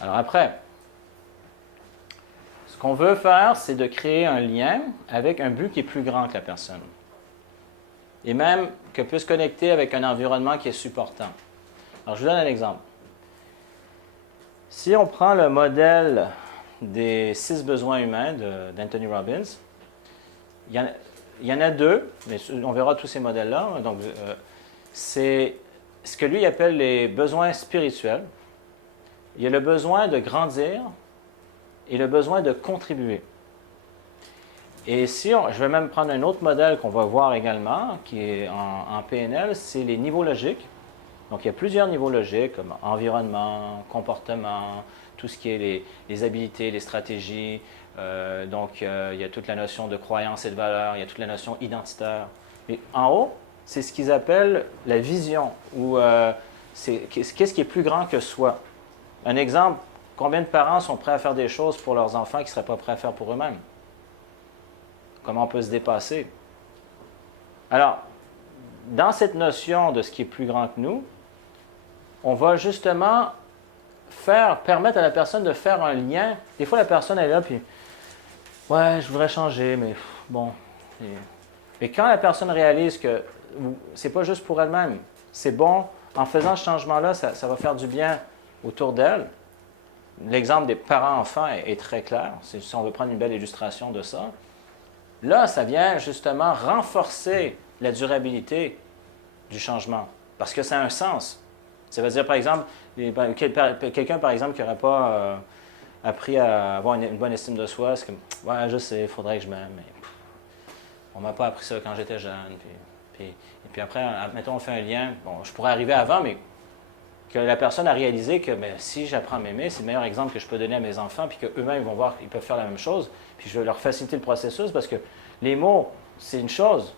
Alors après, ce qu'on veut faire, c'est de créer un lien avec un but qui est plus grand que la personne. Et même que puisse connecter avec un environnement qui est supportant. Alors, je vous donne un exemple. Si on prend le modèle des 6 besoins humains d'Anthony Robbins, il y en a deux, mais on verra tous ces modèles-là. Donc, c'est ce que lui appelle les besoins spirituels. Il y a le besoin de grandir et le besoin de contribuer. Et je vais même prendre un autre modèle qu'on va voir également, qui est en PNL, c'est les niveaux logiques. Donc, il y a plusieurs niveaux logiques, comme environnement, comportement, tout ce qui est les habiletés, les stratégies. Donc, il y a toute la notion de croyance et de valeur, il y a toute la notion identitaire. Mais en haut, c'est ce qu'ils appellent la vision, ou qu'est-ce qui est plus grand que soi. Un exemple, combien de parents sont prêts à faire des choses pour leurs enfants qu'ils ne seraient pas prêts à faire pour eux-mêmes? Comment on peut se dépasser? Alors, dans cette notion de ce qui est plus grand que nous, on va justement permettre à la personne de faire un lien. Des fois, la personne est là, puis « Ouais, je voudrais changer, mais bon. » Mais quand la personne réalise que c'est pas juste pour elle-même, c'est bon, en faisant ce changement-là, ça va faire du bien autour d'elle. L'exemple des parents-enfants est très clair, si on veut prendre une belle illustration de ça. Là, ça vient justement renforcer la durabilité du changement, parce que ça a un sens. Ça veut dire, par exemple, quelqu'un, par exemple, qui n'aurait pas appris à avoir une bonne estime de soi, c'est comme, ouais, je sais, il faudrait que je m'aime, mais on ne m'a pas appris ça quand j'étais jeune. Et puis après, mettons, on fait un lien, bon, je pourrais arriver avant, mais que la personne a réalisé que ben, si j'apprends à m'aimer, c'est le meilleur exemple que je peux donner à mes enfants, puis qu'eux-mêmes vont voir qu'ils peuvent faire la même chose, puis je vais leur faciliter le processus, parce que les mots, c'est une chose.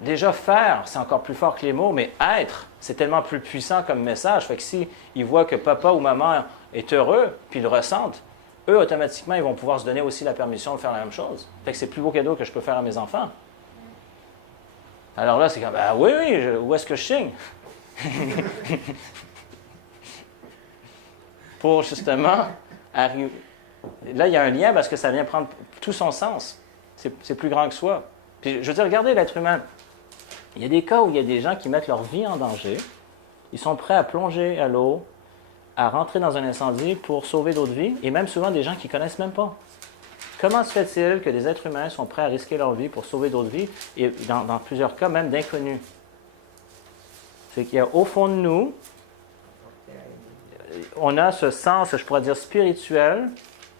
Déjà, faire, c'est encore plus fort que les mots, mais être, c'est tellement plus puissant comme message. Fait que s'ils voient que papa ou maman est heureux, puis ils le ressentent, eux, automatiquement, ils vont pouvoir se donner aussi la permission de faire la même chose. Fait que c'est le plus beau cadeau que je peux faire à mes enfants. Alors là, c'est comme, ah oui, où est-ce que je signe? Pour justement arriver. Là, il y a un lien parce que ça vient prendre tout son sens. C'est plus grand que soi. Puis je veux dire, regardez l'être humain. Il y a des cas où il y a des gens qui mettent leur vie en danger. Ils sont prêts à plonger à l'eau, à rentrer dans un incendie pour sauver d'autres vies, et même souvent des gens qui ne connaissent même pas. Comment se fait-il que des êtres humains sont prêts à risquer leur vie pour sauver d'autres vies, et dans plusieurs cas même d'inconnus? C'est qu'il y a au fond de nous, on a ce sens, je pourrais dire spirituel,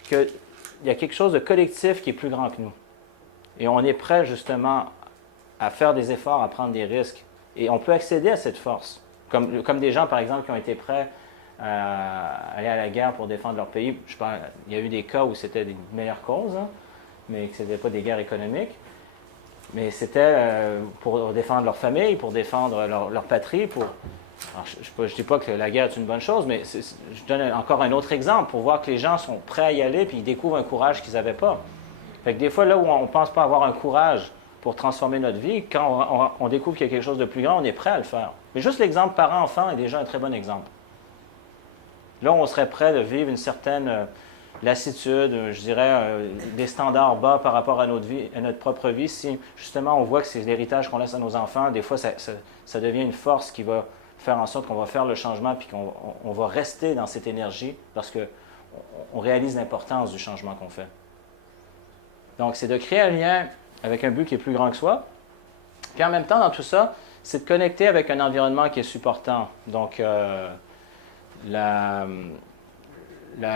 qu'il y a quelque chose de collectif qui est plus grand que nous. Et on est prêt justement à faire des efforts, à prendre des risques. Et on peut accéder à cette force. Comme des gens, par exemple, qui ont été prêts à aller à la guerre pour défendre leur pays. Je pense, il y a eu des cas où c'était des meilleures causes, hein, mais que ce n'était pas des guerres économiques. Mais c'était pour défendre leur famille, pour défendre leur patrie. Alors, je ne dis pas que la guerre est une bonne chose, mais je donne encore un autre exemple pour voir que les gens sont prêts à y aller puis ils découvrent un courage qu'ils n'avaient pas. Fait que des fois, là où on ne pense pas avoir un courage pour transformer notre vie, quand on découvre qu'il y a quelque chose de plus grand, on est prêt à le faire. Mais juste l'exemple parent-enfant est déjà un très bon exemple. Là, on serait prêt de vivre une certaine lassitude, je dirais, des standards bas par rapport à notre vie, à notre propre vie. Si justement on voit que c'est l'héritage qu'on laisse à nos enfants, des fois ça devient une force qui va faire en sorte qu'on va faire le changement puis qu'on va rester dans cette énergie parce qu'on réalise l'importance du changement qu'on fait. Donc, c'est de créer un lien avec un but qui est plus grand que soi. Puis en même temps, dans tout ça, c'est de connecter avec un environnement qui est supportant. Donc, la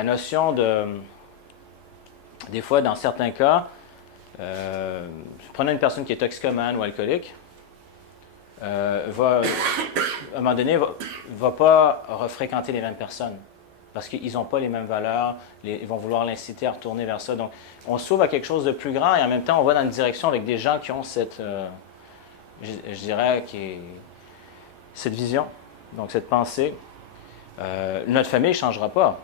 notion de... Des fois, dans certains cas, prenons une personne qui est toxicomane ou alcoolique, à un moment donné, va pas refréquenter les mêmes personnes. Parce qu'ils n'ont pas les mêmes valeurs, ils vont vouloir l'inciter à retourner vers ça. Donc, on s'ouvre à quelque chose de plus grand et en même temps, on va dans une direction avec des gens qui ont cette, je dirais, cette vision, donc cette pensée. Notre famille ne changera pas.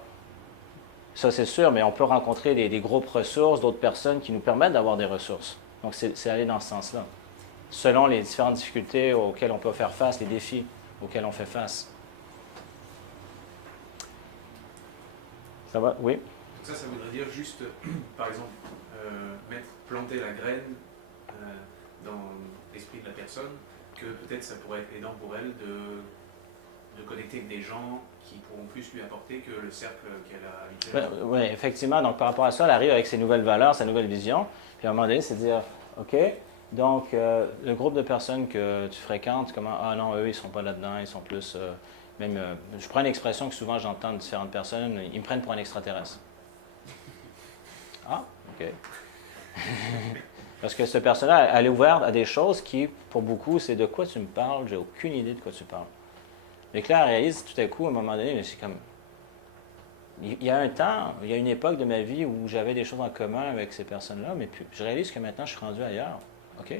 Ça, c'est sûr, mais on peut rencontrer des groupes ressources, d'autres personnes qui nous permettent d'avoir des ressources. Donc, c'est aller dans ce sens-là, selon les différentes difficultés auxquelles on peut faire face, les défis auxquels on fait face. Ça va? Oui. Donc ça voudrait dire juste, par exemple, planter la graine dans l'esprit de la personne, que peut-être ça pourrait être aidant pour elle de connecter avec des gens qui pourront plus lui apporter que le cercle qu'elle a habituellement. Oui, effectivement. Donc, par rapport à ça, elle arrive avec ses nouvelles valeurs, sa nouvelle vision. Puis, à un moment donné, c'est de dire, OK, donc, le groupe de personnes que tu fréquentes, comment, ah non, eux, ils ne sont pas là-dedans, ils sont plus, je prends une expression que souvent j'entends de différentes personnes, ils me prennent pour un extraterrestre. Ah, OK. Parce que cette personne-là, elle est ouverte à des choses qui, pour beaucoup, c'est de quoi tu me parles, j'ai aucune idée de quoi tu parles. Mais que là, elle réalise tout à coup, à un moment donné, mais c'est comme... Il y a un temps, il y a une époque de ma vie où j'avais des choses en commun avec ces personnes-là, mais puis, je réalise que maintenant, je suis rendu ailleurs. OK?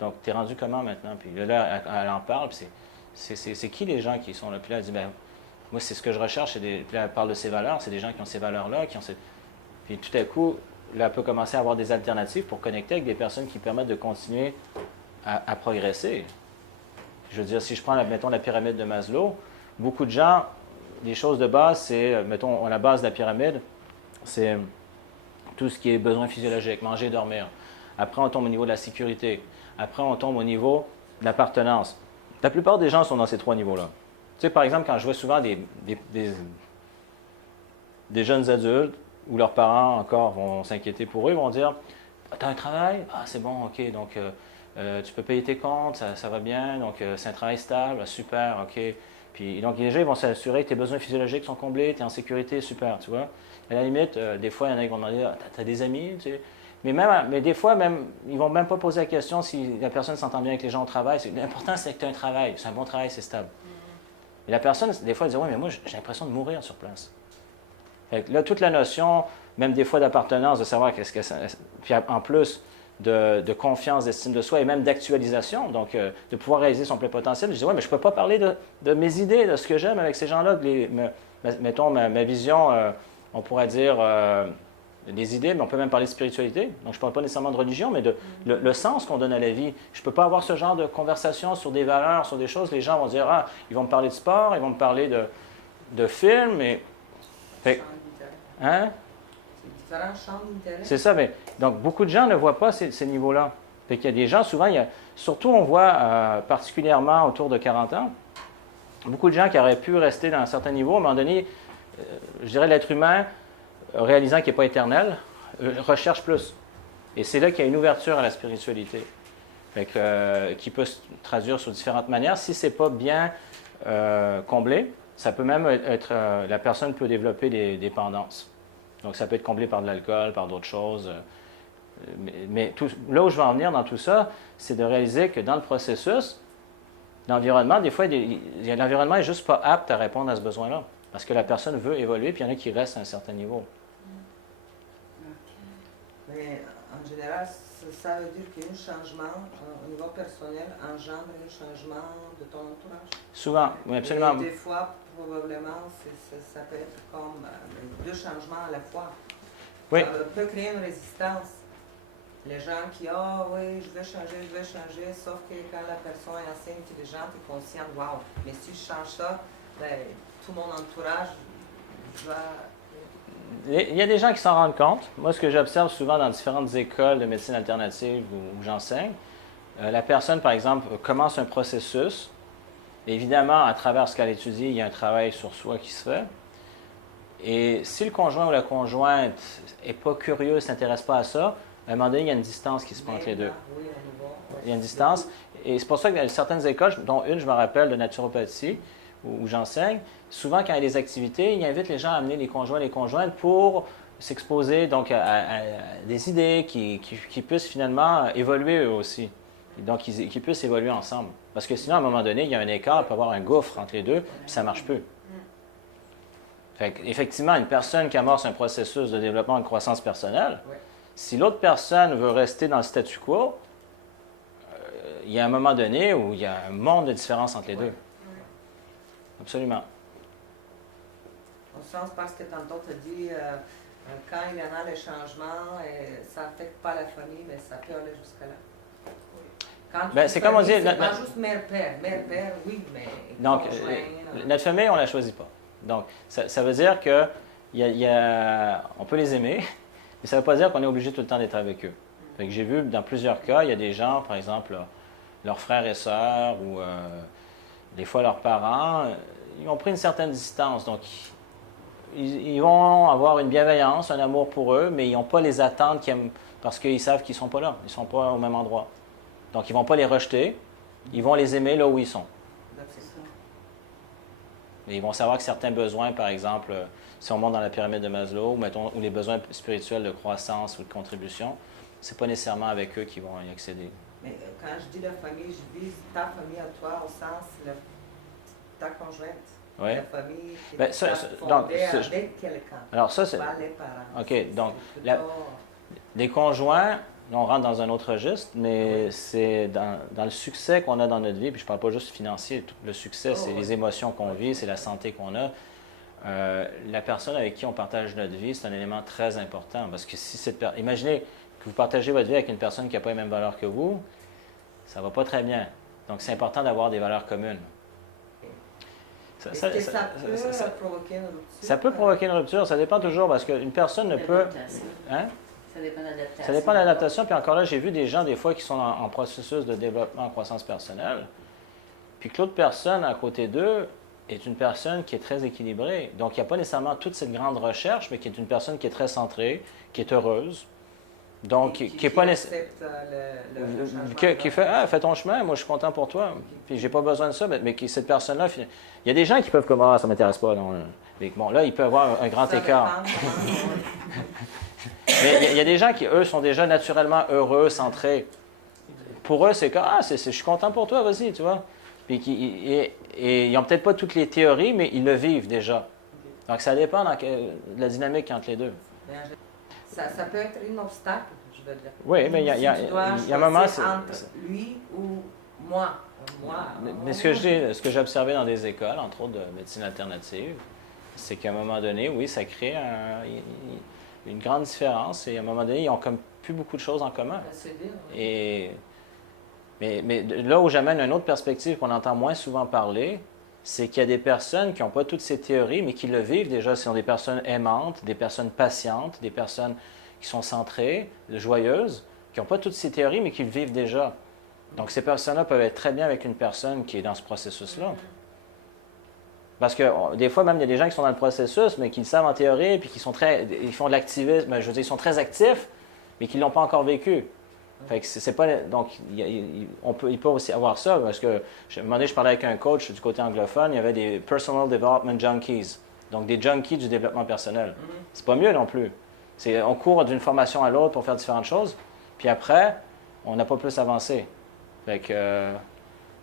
Donc, tu es rendu comment maintenant? Puis là, elle en parle, puis c'est qui les gens qui sont là? Puis là, elle dit, ben moi, c'est ce que je recherche. Puis là, elle parle de ses valeurs. C'est des gens qui ont ces valeurs-là, qui ont ces... Puis tout à coup, là, elle peut commencer à avoir des alternatives pour connecter avec des personnes qui permettent de continuer à progresser. Je veux dire, si je prends, mettons, la pyramide de Maslow, beaucoup de gens, les choses de base, c'est, mettons, la base de la pyramide, c'est tout ce qui est besoin physiologique, manger, dormir. Après, on tombe au niveau de la sécurité. Après, on tombe au niveau de l'appartenance. La plupart des gens sont dans ces trois niveaux-là. Tu sais, par exemple, quand je vois souvent des jeunes adultes où leurs parents encore vont s'inquiéter pour eux, ils vont dire « T'as un travail? Ah, c'est bon, OK, donc tu peux payer tes comptes, ça va bien, donc c'est un travail stable, super, OK. » Puis donc déjà, ils vont s'assurer que tes besoins physiologiques sont comblés, tu es en sécurité, super, tu vois. À la limite, des fois, il y en a qui vont demander « T'as des amis? » tu sais. Mais des fois, même, ils ne vont même pas poser la question si la personne s'entend bien avec les gens au travail. L'important, c'est que tu as un travail. C'est un bon travail, c'est stable. Et la personne, des fois, elle dit « Oui, mais moi, j'ai l'impression de mourir sur place. » Fait que là, toute la notion, même des fois d'appartenance, de savoir qu'est-ce que ça... Puis en plus de confiance, d'estime de soi et même d'actualisation, donc de pouvoir réaliser son plein potentiel. Je dis « Oui, mais je ne peux pas parler de mes idées, de ce que j'aime avec ces gens-là. Mettons, ma vision, on pourrait dire... des idées, mais on peut même parler de spiritualité. Donc, je ne parle pas nécessairement de religion, mais le sens qu'on donne à la vie. Je ne peux pas avoir ce genre de conversation sur des valeurs, sur des choses. Les gens vont dire, ah, ils vont me parler de sport, ils vont me parler de films, mais... Fait, hein? C'est différents champs d'intérêt. C'est ça, mais donc beaucoup de gens ne voient pas ces niveaux-là. Fait qu'il y a des gens, souvent, surtout on voit particulièrement autour de 40 ans, beaucoup de gens qui auraient pu rester dans un certain niveau, à un moment donné, je dirais l'être humain, réalisant qu'il n'est pas éternel, recherche plus. Et c'est là qu'il y a une ouverture à la spiritualité, qui peut se traduire sous différentes manières. Si ce n'est pas bien comblé, ça peut même être... la personne peut développer des dépendances. Donc, ça peut être comblé par de l'alcool, par d'autres choses. Mais là où je veux en venir dans tout ça, c'est de réaliser que dans le processus, l'environnement, des fois, l'environnement n'est juste pas apte à répondre à ce besoin-là. Parce que la personne veut évoluer, puis il y en a qui restent à un certain niveau. Mais en général, ça veut dire qu'un changement au niveau personnel engendre un changement de ton entourage. Souvent, oui, absolument. Et des fois, probablement, ça peut être comme deux changements à la fois. Oui. Ça peut créer une résistance. Les gens qui, oui, je vais changer, sauf que quand la personne est assez intelligente et consciente, waouh, mais si je change ça, ben, tout mon entourage va... Il y a des gens qui s'en rendent compte. Moi, ce que j'observe souvent dans différentes écoles de médecine alternative où j'enseigne, la personne, par exemple, commence un processus. Évidemment, à travers ce qu'elle étudie, il y a un travail sur soi qui se fait. Et si le conjoint ou la conjointe n'est pas curieux, ne s'intéresse pas à ça, à un moment donné, il y a une distance qui se prend entre les deux. Oui, à nouveau, ouais. Il y a une distance. Et c'est pour ça que dans certaines écoles, dont une, je me rappelle, de naturopathie, où j'enseigne, souvent, quand il y a des activités, ils invitent les gens à amener les conjoints et les conjointes pour s'exposer donc à des idées qui puissent finalement évoluer eux aussi. Et donc, qu'ils puissent évoluer ensemble. Parce que sinon, à un moment donné, il y a un écart, il peut y avoir un gouffre entre les deux, puis ça ne marche plus. Fait effectivement, une personne qui amorce un processus de développement de croissance personnelle, si l'autre personne veut rester dans le statu quo, il y a un moment donné où il y a un monde de différence entre les deux. Absolument. Au sens parce que tantôt tu as dit, quand il y en a les changements, ça n'affecte pas la famille, mais ça peut aller jusqu'à là. Quand c'est comme on dit... C'est pas juste mère-père. Mère-père, oui, mais... Donc, notre famille, on ne la choisit pas. Donc, ça veut dire que on peut les aimer, mais ça ne veut pas dire qu'on est obligé tout le temps d'être avec eux. Fait que j'ai vu dans plusieurs cas, il y a des gens, par exemple, leurs frères et sœurs ou des fois leurs parents, ils ont pris une certaine distance. Donc, ils vont avoir une bienveillance, un amour pour eux, mais ils n'ont pas les attentes parce qu'ils savent qu'ils ne sont pas là, ils ne sont pas au même endroit. Donc, ils ne vont pas les rejeter, ils vont les aimer là où ils sont. C'est ça. Et ils vont savoir que certains besoins, par exemple, si on monte dans la pyramide de Maslow, mettons, ou les besoins spirituels de croissance ou de contribution, c'est pas nécessairement avec eux qu'ils vont y accéder. Mais quand je dis la famille, je vise ta famille à toi au sens ta conjointe. Oui. La famille qui Ben, est ça, fondée donc, avec quelqu'un. Alors ça, c'est... Pas les parents. OK, donc, C'est plutôt- les conjoints, là, on rentre dans un autre registre, mais c'est dans le succès qu'on a dans notre vie, puis je ne parle pas juste financier, tout le succès, c'est les émotions qu'on vit, c'est la santé qu'on a. La personne avec qui on partage notre vie, c'est un élément très important, parce que si imaginez que vous partagez votre vie avec une personne qui n'a pas les mêmes valeurs que vous, ça ne va pas très bien. Donc, c'est important d'avoir des valeurs communes. Est-ce que ça peut provoquer une rupture? Ça peut provoquer une rupture, ça dépend toujours, parce qu'une personne ne peut... Hein? Ça dépend de l'adaptation. Ça dépend de l'adaptation. Puis encore là, j'ai vu des gens, des fois, qui sont en processus de développement en croissance personnelle, puis que l'autre personne à côté d'eux est une personne qui est très équilibrée. Donc, il n'y a pas nécessairement toute cette grande recherche, mais qui est une personne qui est très centrée, qui est heureuse. Donc, qui est pas nécessairement... le changement Qui fait, ah, fais ton chemin, moi je suis content pour toi. Puis j'ai pas besoin de ça, mais cette personne-là, il y a des gens qui peuvent comme, ah, ça m'intéresse pas. Non. Mais bon, là, il peut y avoir un grand écart. Mais il y a des gens qui, eux, sont déjà naturellement heureux, centrés. Pour eux, c'est que, ah, je suis content pour toi, vas-y, tu vois. Puis et ils n'ont peut-être pas toutes les théories, mais ils le vivent déjà. Donc ça dépend de la dynamique entre les deux. Ça peut être un obstacle, je veux dire. Oui, mais il y a un moment... entre lui ou moi. Mais ce que j'ai observé dans des écoles, entre autres de médecine alternative, c'est qu'à un moment donné, oui, ça crée une grande différence. Et à un moment donné, ils n'ont comme plus beaucoup de choses en commun. Mais là où j'amène une autre perspective qu'on entend moins souvent parler, c'est qu'il y a des personnes qui n'ont pas toutes ces théories, mais qui le vivent déjà. Ce sont des personnes aimantes, des personnes patientes, des personnes qui sont centrées, joyeuses, qui n'ont pas toutes ces théories, mais qui le vivent déjà. Donc, ces personnes-là peuvent être très bien avec une personne qui est dans ce processus-là. Parce que des fois, même, il y a des gens qui sont dans le processus, mais qui le savent en théorie, puis qui sont ils font de l'activisme, je veux dire, ils sont très actifs, mais qui ne l'ont pas encore vécu. Fait que c'est pas... Donc, il peut aussi avoir ça, parce que, à un moment donné, je parlais avec un coach du côté anglophone, il y avait des Personal Development Junkies, donc des junkies du développement personnel. C'est pas mieux non plus. On court d'une formation à l'autre pour faire différentes choses, puis après, on n'a pas plus avancé. Fait que...